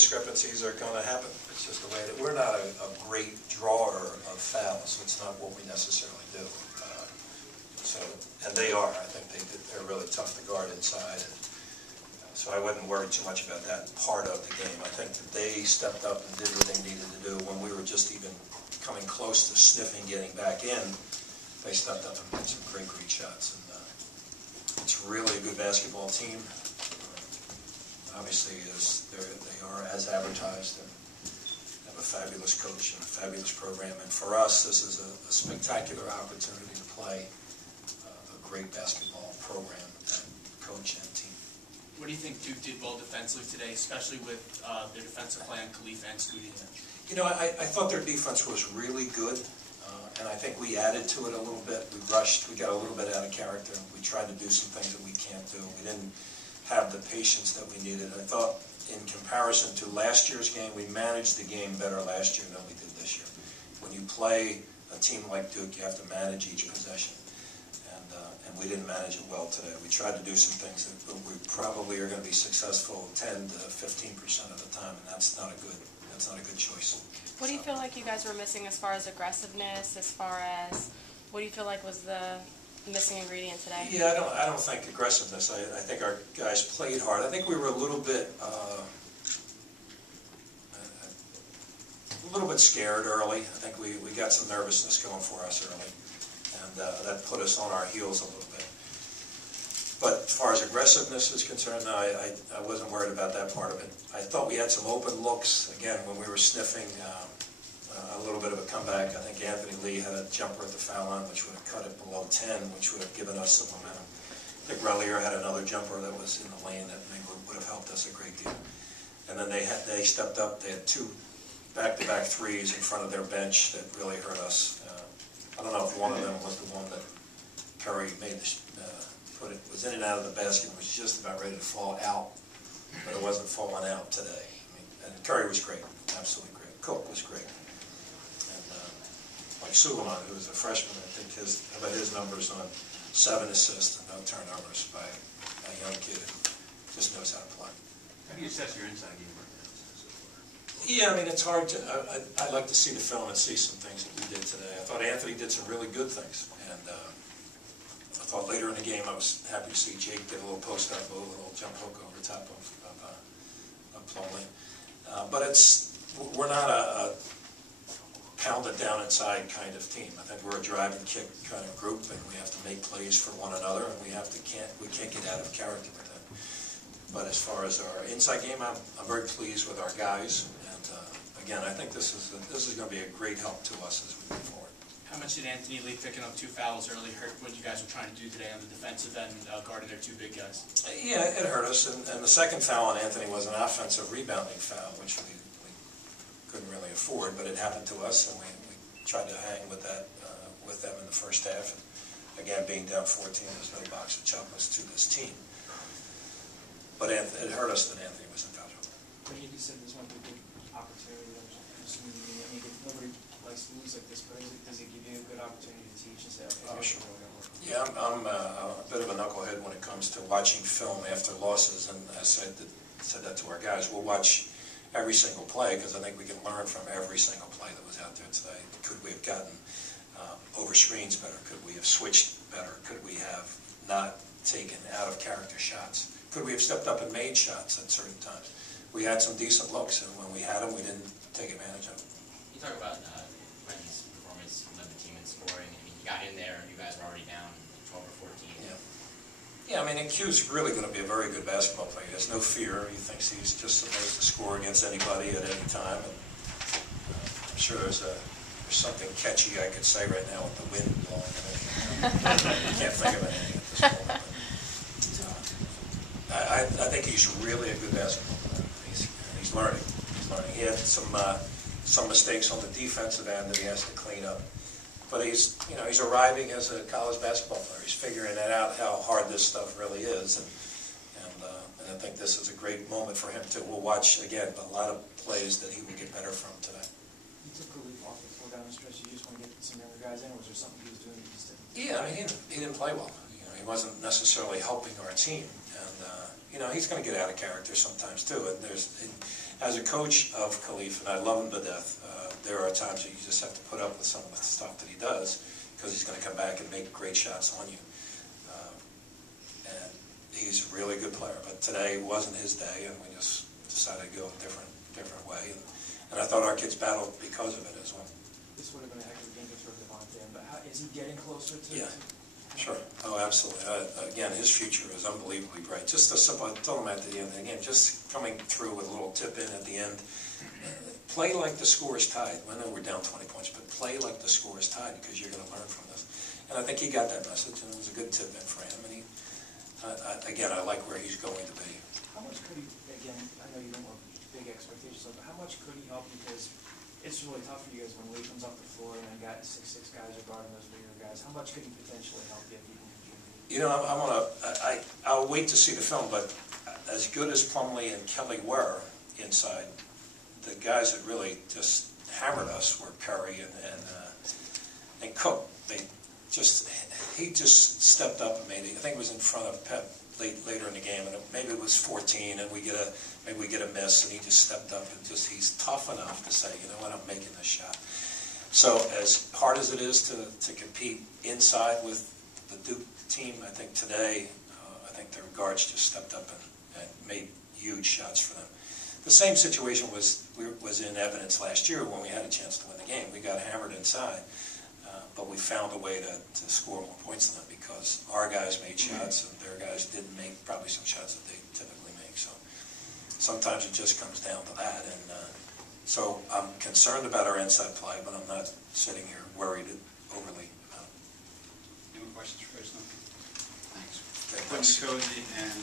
discrepancies are going to happen. It's just the way that we're not a great drawer of fouls. It's not what we necessarily do. And they are. I think they're really tough to guard inside. And, so I wouldn't worry too much about that part of the game. I think that they stepped up and did what they needed to do when we were just even coming close to sniffing getting back in. They stepped up and made some great shots. And it's really a good basketball team. Obviously, they are as advertised and have a fabulous coach and a fabulous program. And for us, this is a spectacular opportunity to play a great basketball program and coach and team. What do you think Duke did well defensively today, especially with their defensive plan, Khalif and Scooty? You know, I thought their defense was really good, and I think we added to it a little bit. We rushed, we got a little bit out of character. We tried to do some things that we can't do. We didn't have the patience that we needed. I thought in comparison to last year's game, we managed the game better last year than we did this year. When you play a team like Duke, you have to manage each possession. And we didn't manage it well today. We tried to do some things that we probably are going to be successful 10 to 15% of the time, and that's not a good choice. What do you feel like you guys were missing as far as aggressiveness? As far as what do you feel like was the missing ingredient today? Yeah, I don't think aggressiveness. I think our guys played hard. I think we were a little bit scared early. I think we got some nervousness going for us early. And that put us on our heels a little bit. But as far as aggressiveness is concerned, no, I wasn't worried about that part of it. I thought we had some open looks, again, when we were sniffing a little bit of a comeback. I think Anthony Lee had a jumper at the foul line, which would have cut it below 10, which would have given us some momentum. I think Rallier had another jumper that was in the lane that maybe would have helped us a great deal. And then they stepped up. They had two back-to-back threes in front of their bench that really hurt us. I don't know if one of them was the one that Curry made was in and out of the basket and was just about ready to fall out, but it wasn't falling out today. And Curry was great, absolutely great. Cook was great. And like Suleiman, who was a freshman, I think his numbers on 7 assists and no turnovers by a young kid who just knows how to play. How do you assess your inside game right now? Yeah, I mean, it's hard to, I'd like to see the film and see some things that we did today. I thought Anthony did some really good things, and I thought later in the game I was happy to see Jake get a little post-up move, a little jump hook over top of Plumlee. But we're not a pound it down inside kind of team. I think we're a drive and kick kind of group, and we have to make plays for one another, and we can't get out of character with that. But as far as our inside game, I'm very pleased with our guys. Again, I think this is going to be a great help to us as we move forward. How much did Anthony Lee picking up 2 fouls early hurt what you guys were trying to do today on the defensive end, guarding their 2 big guys? Yeah, it hurt us. And the second foul on Anthony was an offensive rebounding foul, which we couldn't really afford, but it happened to us, and we tried to hang with that with them in the first half. And again, being down 14, there's no box of chocolates to this team. But it hurt us that Anthony was in foul trouble. But you said this might be a good opportunity. I mean, nobody likes to lose like this, but does it give you a good opportunity to teach and say, okay, sure. Yeah, I'm a bit of a knucklehead when it comes to watching film after losses, and I said that to our guys. We'll watch every single play because I think we can learn from every single play that was out there today. Could we have gotten over screens better? Could we have switched better? Could we have not taken out of character shots? Could we have stepped up and made shots at certain times? We had some decent looks, and when we had them, we didn't take advantage of them. You talk about Quentin's performance, led the team in scoring. I mean, you got in there, you guys were already down 12 or 14. Yeah. Yeah, I mean, and Q's really going to be a very good basketball player. There's no fear. He thinks he's just supposed to score against anybody at any time. And, I'm sure there's something catchy I could say right now with the wind blowing. I can't think of anything at this moment. I think he's really a good basketball player. He's learning. He had some mistakes on the defensive end that he has to clean up. But he's arriving as a college basketball player. He's figuring out how hard this stuff really is, and I think this is a great moment for him too. We'll watch again, but a lot of plays that he will get better from today. You took Khalif off before down the stretch. You just want to get some younger guys in, or was there something he was doing that you just didn't? Yeah, I mean, he didn't play well. He wasn't necessarily helping our team, and he's going to get out of character sometimes too. And as a coach of Khalif, and I love him to death, there are times that you just have to put up with some of the stuff that he does, because he's going to come back and make great shots on you. And he's a really good player, but today wasn't his day, and we just decided to go a different way. And I thought our kids battled because of it as well. This would have been a heck of a game to throw Devontae in, but how, is he getting closer to? Yeah. Sure. Oh, absolutely. Again, his future is unbelievably bright. Just a simple, I told him at the end, again, just coming through with a little tip in at the end. Play like the score is tied. I know we're down 20 points, but play like the score is tied, because you're going to learn from this. And I think he got that message, and it was a good tip in for him. And he, again, I like where he's going to be. How much could he, again, I know you don't want big expectations, but how much could he help you? Because it's really tough for you guys when Lee comes off the floor and then got 6'6" guys are guarding those bigger guys. How much could he potentially help you if he can contribute? You know, I'll wait to see the film, but as good as Plumlee and Kelly were inside, the guys that really just hammered us were Curry and Cook. He just stepped up and made it. I think it was in front of Pep later in the game, and maybe it was 14, and maybe we get a miss, and he just stepped up and he's tough enough to say, you know what, I'm making this shot. So as hard as it is to compete inside with the Duke team, I think today, I think their guards just stepped up and made huge shots for them. The same situation was in evidence last year when we had a chance to win the game. We got hammered inside, but we found a way to score more points than them, because our guys made shots and their guys didn't make probably some shots that they typically make. So sometimes it just comes down to that. And so I'm concerned about our inside play, but I'm not sitting here worried overly about it. Any more questions for Coach Dunphy? Thanks. Okay, Coach thanks. Cozy and